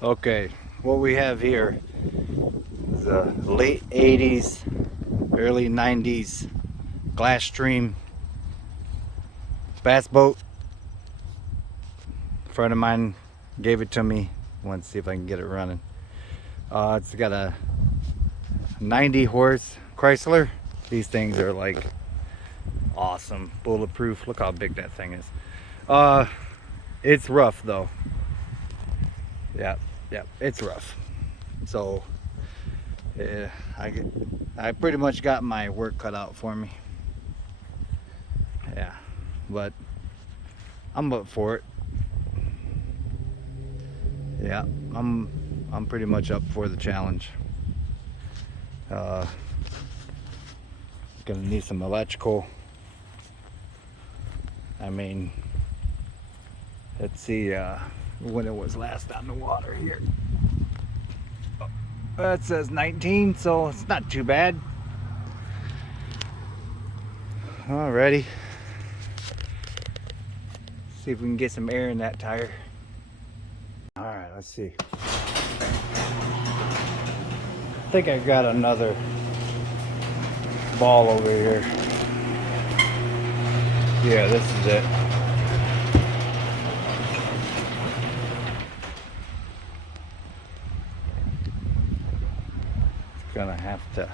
Okay, what we have here is a late 80s, early 90s glass stream bass boat. A friend of mine gave it to me. Want to see if I can get it running. It's got a 90 horse Chrysler. These things are like awesome, bulletproof. Look how big that thing is. It's rough though. Yeah, it's rough. So yeah, I pretty much got my work cut out for me. Yeah, but I'm up for it. Yeah, I'm pretty much up for the challenge. Uh, gonna need some electrical. I mean, let's see when it was last on the water here. It says 19, so it's not too bad. Alrighty. See if we can get some air in that tire. Alright, let's see. I think I got another ball over here. Yeah, this is it. It's gonna have to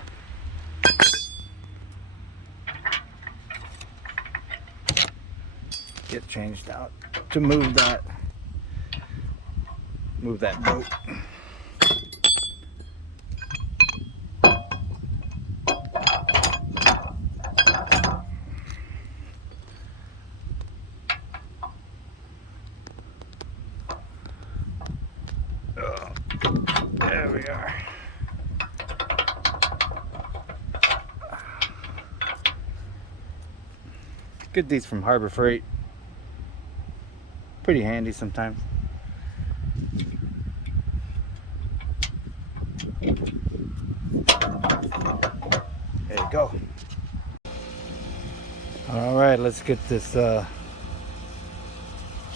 get changed out to move that boat. Oh, there we are. Get these from Harbor Freight. Pretty handy sometimes. There you go. All right, let's get this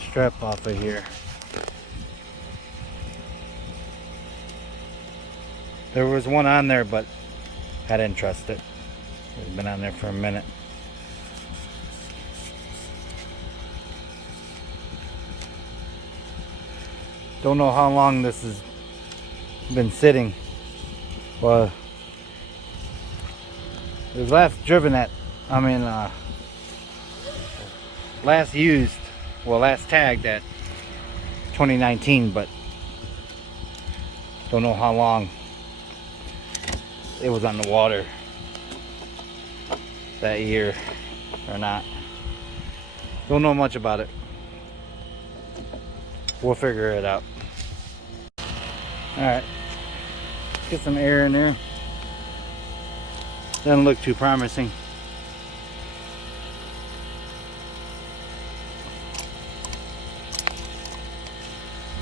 strap off of here. There was one on there, but I didn't trust it. It's been on there for a minute. Don't know how long this has been sitting. Well, it was last driven at, last used, well, last tagged at 2019, but don't know how long it was on the water that year or not. Don't know much about it. We'll figure it out. Alright, get some air in there. Doesn't look too promising.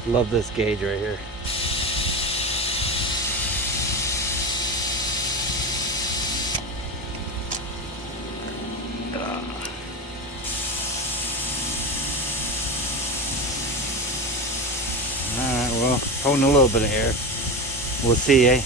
Love this gauge right here. Alright, well, holding a little bit of air. We'll see, eh?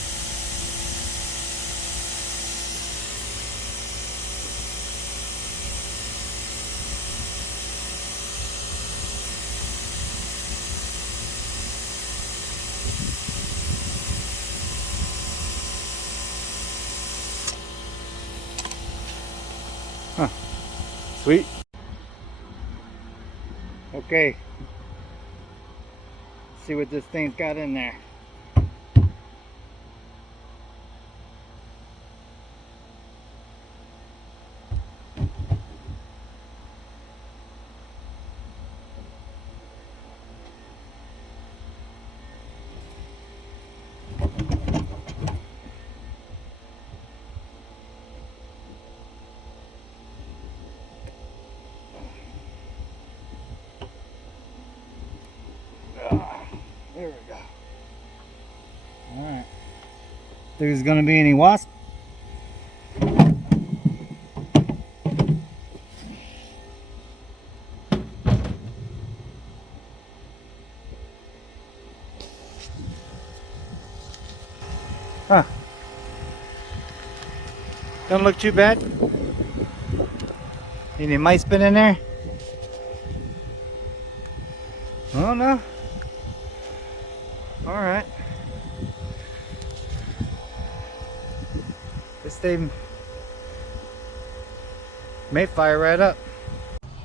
Huh. Sweet. Okay. See what this thing's got in there. There we go. Alright. There's gonna be any wasp? Huh. Don't look too bad. Any mice been in there? Oh no. Alright. This thing may fire right up.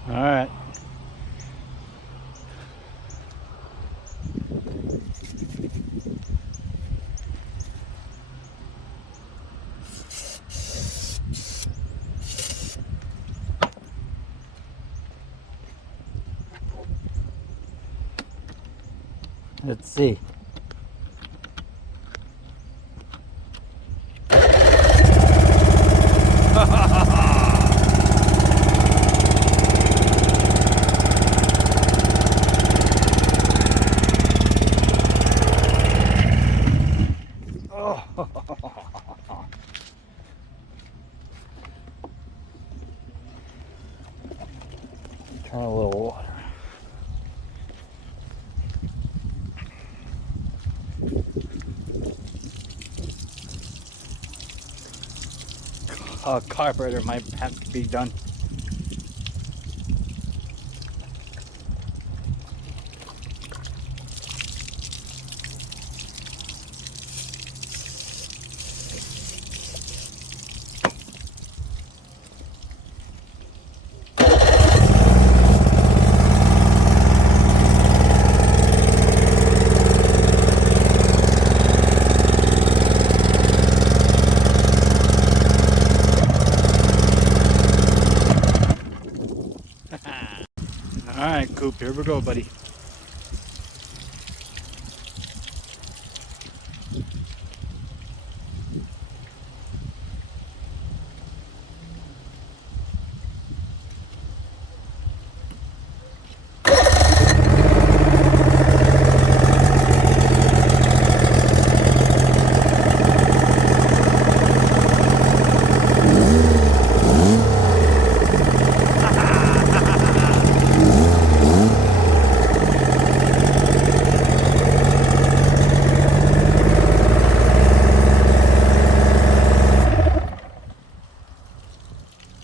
Alright. Let's see. Turn a little water. Carburetor might have to be done. Alright, Coop, here we go, buddy.